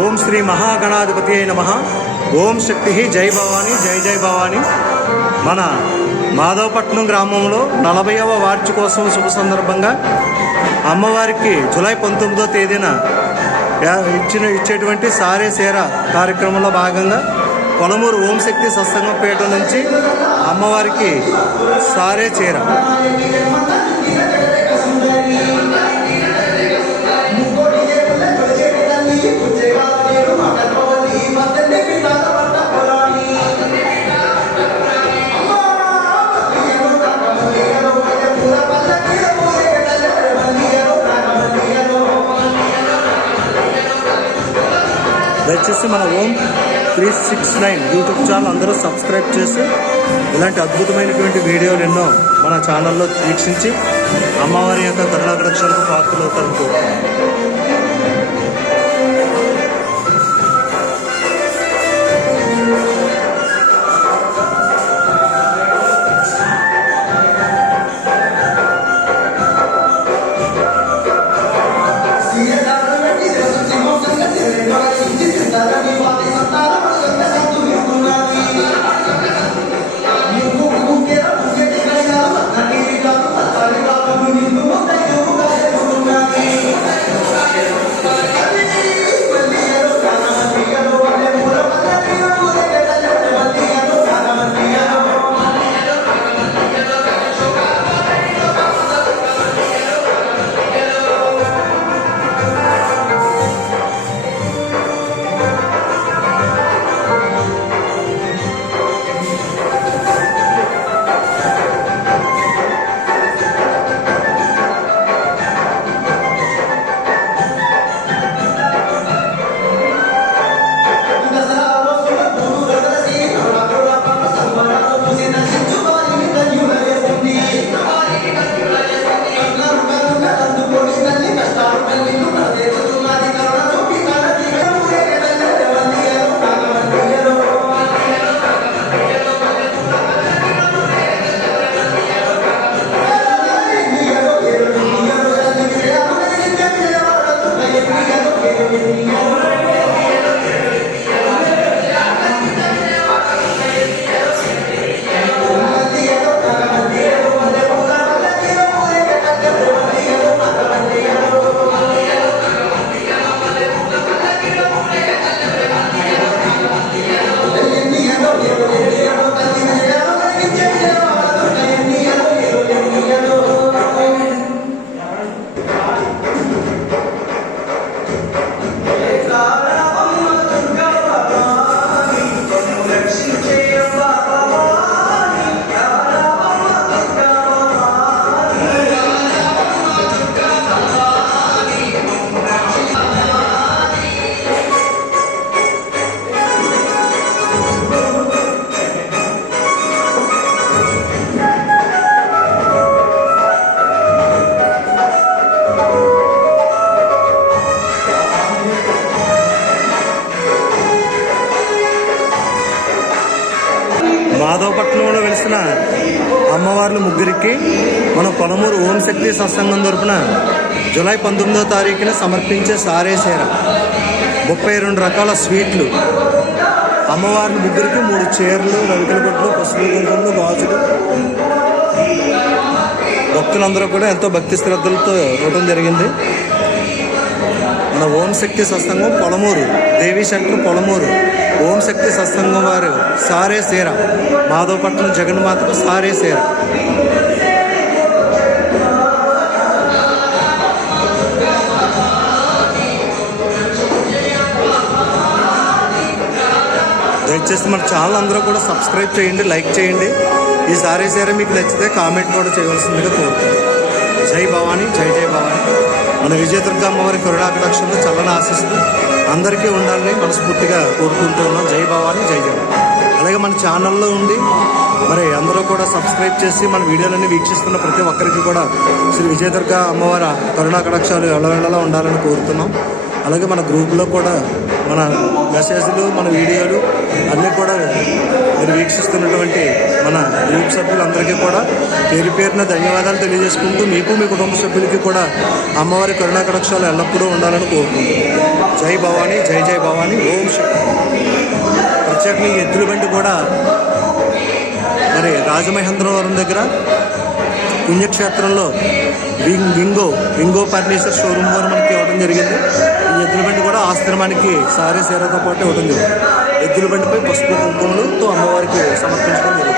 ఓం శ్రీ మహాగణాధిపతి అయిన మహా ఓం శక్తి. జై భవాని. జై జై భవాని. మన మాధవపట్నం గ్రామంలో నలభైవ వార్షికోత్సవం శుభ సందర్భంగా అమ్మవారికి జూలై పంతొమ్మిదో తేదీన ఇచ్చిన ఇచ్చేటువంటి సారే సేర కార్యక్రమంలో భాగంగా కొలమూరు ఓం శక్తి సత్సంగం పీఠ నుంచి అమ్మవారికి సారే చీర. వచ్చేసి మన Om three six nine YouTube channel అందరూ సబ్స్క్రైబ్ చేసి ఇలాంటి అద్భుతమైనటువంటి వీడియోలు ఎన్నో మన ఛానల్లో వీక్షించి అమ్మవారి యొక్క కరుణాకరక్షణకు పాత్రలు అవుతారు మాధవపట్నంలో వెలిసిన అమ్మవార్లు ముగ్గురికి మన కొలమూరు ఓం శక్తి సత్సంగం తరపున జూలై పంతొమ్మిదో తారీఖున సమర్పించే సారేసేర ముప్పై రెండు రకాల స్వీట్లు. అమ్మవార్ల ముగ్గురికి మూడు చీరలు రవికల గుడ్లు పసుపు కుంకుమలు గాజులు. భక్తులందరూ కూడా ఎంతో భక్తి శ్రద్ధలతో ఇవ్వడం జరిగింది. మన ఓం శక్తి సత్సంగం పొలమూరు దేవీ శంకర్ పొలమూరు ఓం శక్తి సత్సంగం వారు సారే సేర. మాధవపట్నం జగన్మాతకు సారే సేర. దయచేసి మన ఛానల్ అందరూ కూడా సబ్స్క్రైబ్ చేయండి లైక్ చేయండి. ఈ సారే సేర మీకు నచ్చితే కామెంట్ కూడా చేయవలసిందిగా కోరుతున్నాను జై భవానీ జై జై భవానీ. మన విజయదుర్గ అమ్మవారి కరుణాకటాక్షంలో చల్లని ఆశిస్తూ అందరికీ ఉండాలని మనస్ఫూర్తిగా కోరుకుంటూ ఉన్నాం. జై భవాని జై జై అలాగే మన ఛానల్లో ఉండి మరి అందరూ కూడా సబ్స్క్రైబ్ చేసి మన వీడియోలన్నీ వీక్షిస్తున్న ప్రతి ఒక్కరికి కూడా శ్రీ విజయదుర్గ అమ్మవారి కరుణాకటాక్షాలు ఎలా ఉండాలని కోరుతున్నాం. అలాగే మన గ్రూప్లో కూడా మన మెసేజ్లు మన వీడియోలు అన్నీ కూడా మీరు వీక్షిస్తున్నటువంటి మన గ్రూప్ సభ్యులందరికీ కూడా పేరు పేరున ధన్యవాదాలు తెలియజేసుకుంటూ మీకు మీ కుటుంబ సభ్యులకి కూడా అమ్మవారి కరుణాకటాక్షాలు ఎల్లప్పుడూ ఉండాలని కోరుకుంటున్నాను జై భవానీ జై జై భవానీ ఓం శక్తి ప్రత్యేకంగా ఎద్దుల బండి కూడా మరి రాజమహేంద్రవరం దగ్గర పుణ్యక్షేత్రంలో wing Wingo Wingo furniture showroom వారు మనకి ఇవ్వడం జరిగింది. ఎద్దుల బండి కూడా ఆశ్రమానికి సారీ సీరతో పాటు ఉంటుంది. ఎద్దుల బండిపై పసుపు కుంకుమలతో అమ్మవారికి సమర్పించడం జరిగింది.